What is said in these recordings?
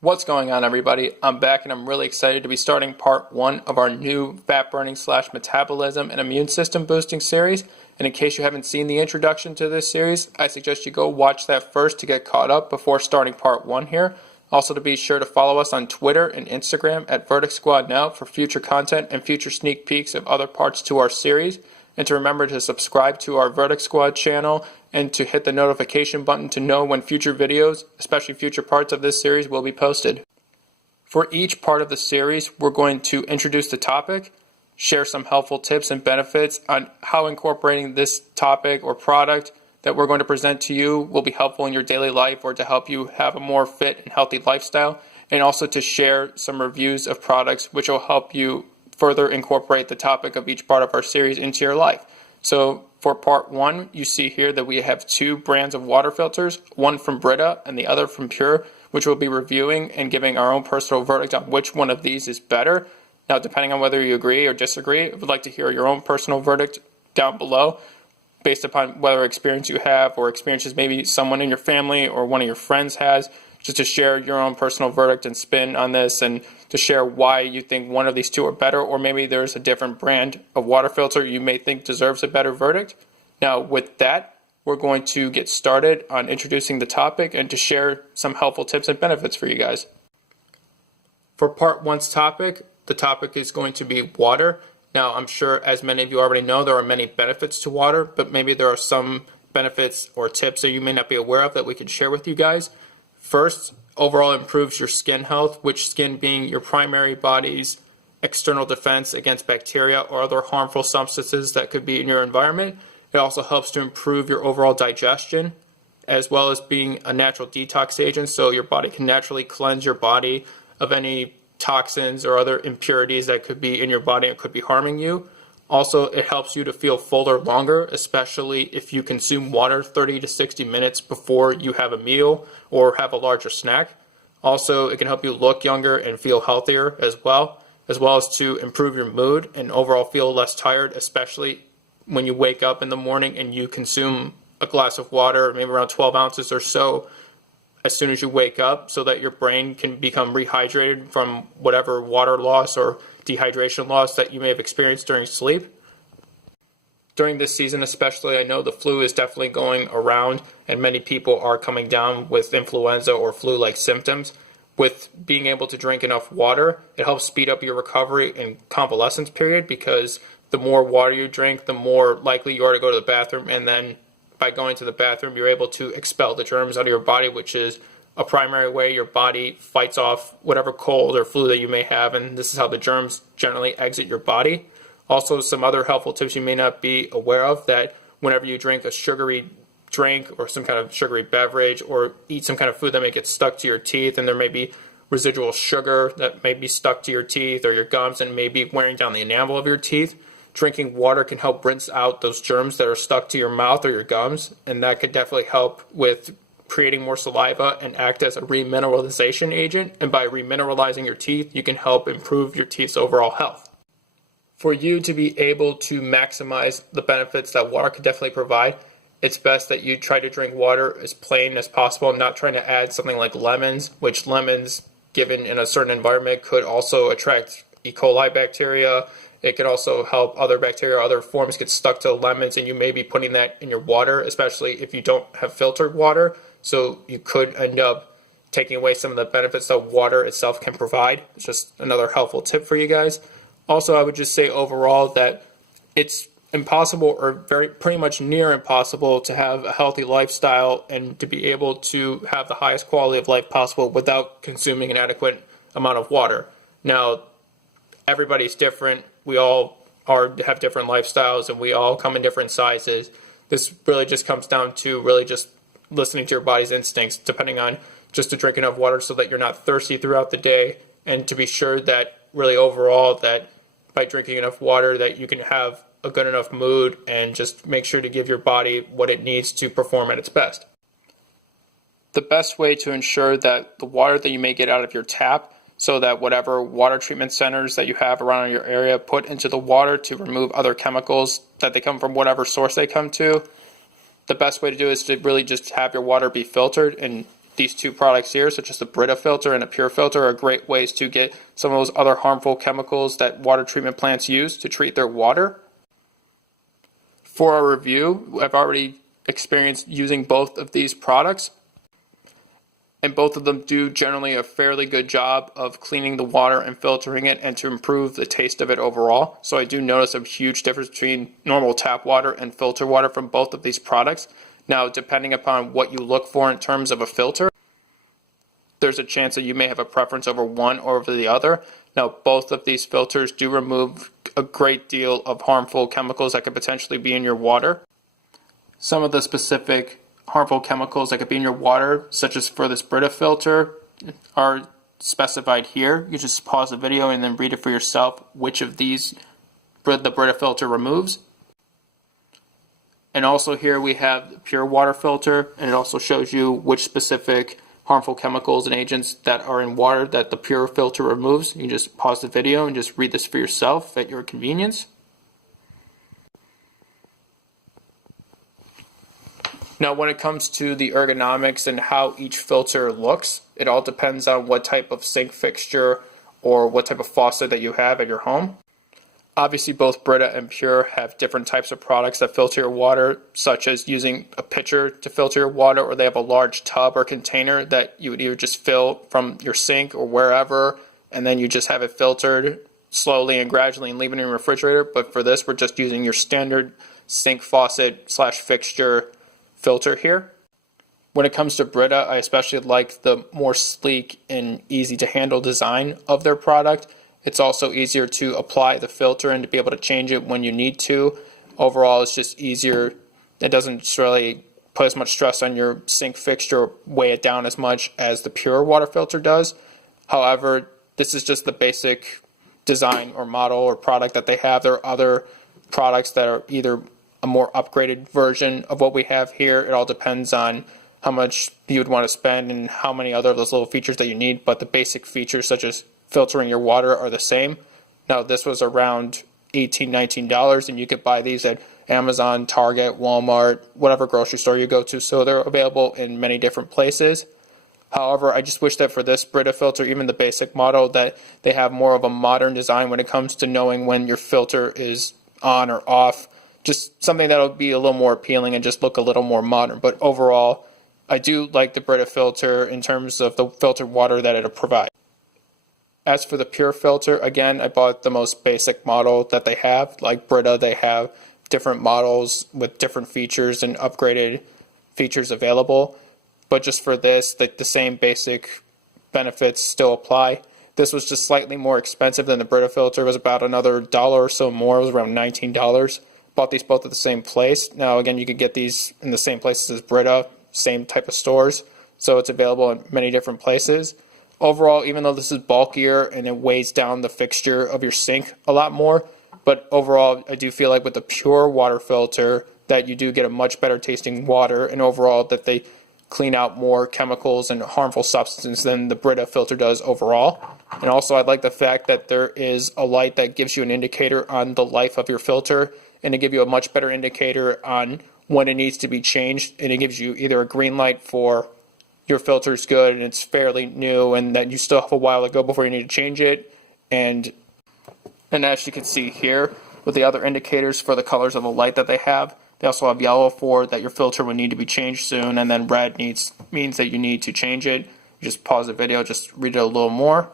What's going on, everybody? I'm back and I'm really excited to be starting part 1 of our new fat burning / metabolism and immune system boosting series. And in case you haven't seen the introduction to this series, I suggest you go watch that first to get caught up before starting part 1 here. Also, to be sure to follow us on Twitter and Instagram at Verdict Squad Now for future content and future sneak peeks of other parts to our series. And to remember to subscribe to our Verdict Squad channel and to hit the notification button to know when future videos, especially future parts of this series, will be posted. For each part of the series, we're going to introduce the topic, share some helpful tips and benefits on how incorporating this topic or product that we're going to present to you will be helpful in your daily life or to help you have a more fit and healthy lifestyle, and also to share some reviews of products which will help you further incorporate the topic of each part of our series into your life. So for part 1, you see here that we have 2 brands of water filters, one from Brita and the other from PUR, which we'll be reviewing and giving our own personal verdict on which one of these is better. Now, depending on whether you agree or disagree, I would like to hear your own personal verdict down below based upon whether experience you have or experiences maybe someone in your family or one of your friends has, just to share your own personal verdict and spin on this and to share why you think one of these 2 are better, or maybe there's a different brand of water filter you may think deserves a better verdict. Now, with that, we're going to get started on introducing the topic and to share some helpful tips and benefits for you guys. For part 1's topic, the topic is going to be water. Now, I'm sure as many of you already know, there are many benefits to water, but maybe there are some benefits or tips that you may not be aware of that we could share with you guys. First, overall improves your skin health, which skin being your primary body's external defense against bacteria or other harmful substances that could be in your environment. It also helps to improve your overall digestion, as well as being a natural detox agent, so your body can naturally cleanse your body of any toxins or other impurities that could be in your body and could be harming you. Also, it helps you to feel fuller longer, especially if you consume water 30 to 60 minutes before you have a meal or have a larger snack. Also, it can help you look younger and feel healthier as well as to improve your mood and overall feel less tired, especially when you wake up in the morning and you consume a glass of water, maybe around 12 ounces or so, as soon as you wake up, so that your brain can become rehydrated from whatever water loss or dehydration loss that you may have experienced during sleep. During this season especially, I know the flu is definitely going around and many people are coming down with influenza or flu-like symptoms. With being able to drink enough water, it helps speed up your recovery and convalescence period, because the more water you drink, the more likely you are to go to the bathroom, and then by going to the bathroom, you're able to expel the germs out of your body, which is a primary way your body fights off whatever cold or flu that you may have, and this is how the germs generally exit your body. Also, some other helpful tips you may not be aware of, that whenever you drink a sugary drink or some kind of sugary beverage or eat some kind of food that may get stuck to your teeth, and there may be residual sugar that may be stuck to your teeth or your gums and may be wearing down the enamel of your teeth, drinking water can help rinse out those germs that are stuck to your mouth or your gums, and that could definitely help with creating more saliva and act as a remineralization agent. And by remineralizing your teeth, you can help improve your teeth's overall health. For you to be able to maximize the benefits that water could definitely provide, it's best that you try to drink water as plain as possible, not trying to add something like lemons, which lemons, given in a certain environment, could also attract E. coli bacteria. It could also help other bacteria, other forms get stuck to lemons, and you may be putting that in your water, especially if you don't have filtered water. So you could end up taking away some of the benefits that water itself can provide. It's just another helpful tip for you guys. Also, I would just say overall that it's impossible, or pretty much near impossible, to have a healthy lifestyle and to be able to have the highest quality of life possible without consuming an adequate amount of water. Now, everybody's different. We all have different lifestyles and we all come in different sizes. This really just comes down to really just listening to your body's instincts, depending on just to drink enough water so that you're not thirsty throughout the day, and to be sure that really overall that by drinking enough water that you can have a good enough mood and just make sure to give your body what it needs to perform at its best. The best way to ensure that the water that you may get out of your tap, so that whatever water treatment centers that you have around your area put into the water to remove other chemicals that they come from whatever source they come to, the best way to do it is to really just have your water be filtered. And these two products here, such as the Brita filter and a PUR filter, are great ways to get some of those other harmful chemicals that water treatment plants use to treat their water. For our review, I've already experienced using both of these products, and both of them do generally a fairly good job of cleaning the water and filtering it and to improve the taste of it overall. So I do notice a huge difference between normal tap water and filter water from both of these products. Now, depending upon what you look for in terms of a filter, there's a chance that you may have a preference over one or over the other. Now, both of these filters do remove a great deal of harmful chemicals that could potentially be in your water. Some of the specific harmful chemicals that could be in your water, such as for this Brita filter, are specified here. You just pause the video and then read it for yourself which of these the Brita filter removes. And also here we have the PUR water filter, and it also shows you which specific harmful chemicals and agents that are in water that the PUR filter removes. You just pause the video and just read this for yourself at your convenience. Now, when it comes to the ergonomics and how each filter looks, it all depends on what type of sink fixture or what type of faucet that you have at your home. Obviously, both Brita and PUR have different types of products that filter your water, such as using a pitcher to filter your water, or they have a large tub or container that you would either just fill from your sink or wherever, and then you just have it filtered slowly and gradually and leave it in your refrigerator. But for this, we're just using your standard sink faucet / fixture filter here. When it comes to Brita, I especially like the more sleek and easy to handle design of their product. It's also easier to apply the filter and to be able to change it when you need to. Overall, it's just easier. It doesn't really put as much stress on your sink fixture or weigh it down as much as the PUR water filter does. However, this is just the basic design or model or product that they have. There are other products that are either a more upgraded version of what we have here. It all depends on how much you would want to spend and how many other of those little features that you need, but the basic features such as filtering your water are the same. Now, this was around $18, $19, and you could buy these at Amazon, Target, Walmart, whatever grocery store you go to, so they're available in many different places. However, I just wish that for this Brita filter, even the basic model, that they have more of a modern design when it comes to knowing when your filter is on or off. Just something that'll be a little more appealing and just look a little more modern. But overall, I do like the Brita filter in terms of the filtered water that it'll provide. As for the PUR filter, again, I bought the most basic model that they have. Like Brita, they have different models with different features and upgraded features available. But just for this, the same basic benefits still apply. This was just slightly more expensive than the Brita filter. It was about another $1 or so more. It was around $19. Bought these both at the same place. Now, again, you could get these in the same places as Brita, same type of stores. So it's available in many different places. Overall, even though this is bulkier and it weighs down the fixture of your sink a lot more, but overall, I do feel like with the PUR water filter that you do get a much better tasting water, and overall that they clean out more chemicals and harmful substances than the Brita filter does overall. And also, I like the fact that there is a light that gives you an indicator on the life of your filter, and to give you a much better indicator on when it needs to be changed, and it gives you either a green light for your filter's good and it's fairly new and that you still have a while to go before you need to change it. And as you can see here with the other indicators for the colors of the light that they have, they also have yellow for that your filter will need to be changed soon, and then red means that you need to change it. You just pause the video, just read it a little more.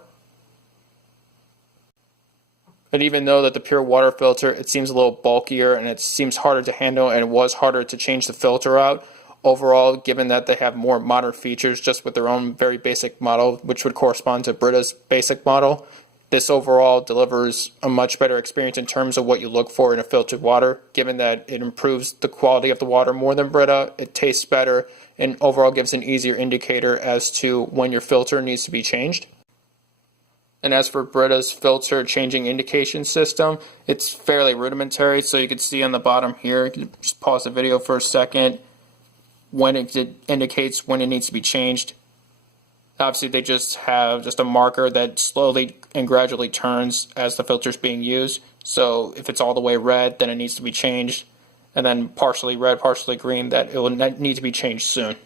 But even though that the PUR water filter, it seems a little bulkier and it seems harder to handle, and it was harder to change the filter out, overall, given that they have more modern features just with their own very basic model, which would correspond to Brita's basic model, this overall delivers a much better experience in terms of what you look for in a filtered water, given that it improves the quality of the water more than Brita, it tastes better, and overall gives an easier indicator as to when your filter needs to be changed. And as for Brita's filter changing indication system, it's fairly rudimentary, so you can see on the bottom here, you can just pause the video for a second, when it indicates when it needs to be changed. Obviously, they just have a marker that slowly and gradually turns as the filter is being used. So if it's all the way red, then it needs to be changed. And then partially red, partially green, that it will need to be changed soon.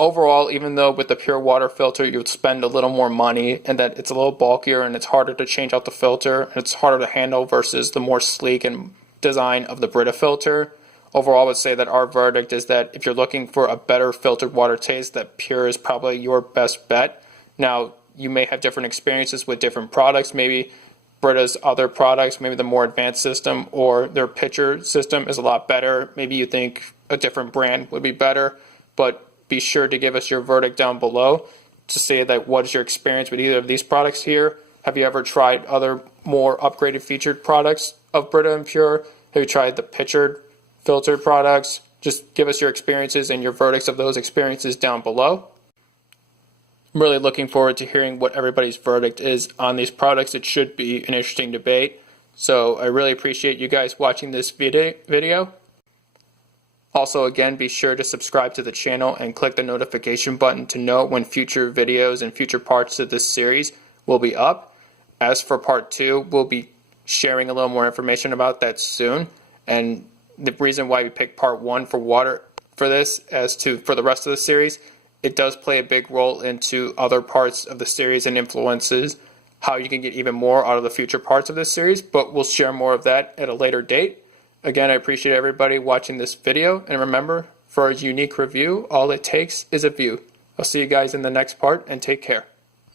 overall, even though with the pure water filter you would spend a little more money and that it's a little bulkier and it's harder to change out the filter and it's harder to handle versus the more sleek and design of the Brita filter, overall I would say that our verdict is that if you're looking for a better filtered water taste, that PUR is probably your best bet. Now, you may have different experiences with different products. Maybe Brita's other products, maybe the more advanced system or their pitcher system is a lot better. Maybe you think a different brand would be better, but be sure to give us your verdict down below to say that what is your experience with either of these products here. Have you ever tried other more upgraded featured products of Brita and PUR? Have you tried the pitcher filtered products? Just give us your experiences and your verdicts of those experiences down below. I'm really looking forward to hearing what everybody's verdict is on these products. It should be an interesting debate. So I really appreciate you guys watching this video. Also, again, be sure to subscribe to the channel and click the notification button to know when future videos and future parts of this series will be up. As for part 2, we'll be sharing a little more information about that soon. And the reason why we picked part 1 for water for this for the rest of the series, it does play a big role into other parts of the series and influences how you can get even more out of the future parts of this series, but we'll share more of that at a later date. Again, I appreciate everybody watching this video, and remember, for a unique review, all it takes is a view. I'll see you guys in the next part, and take care.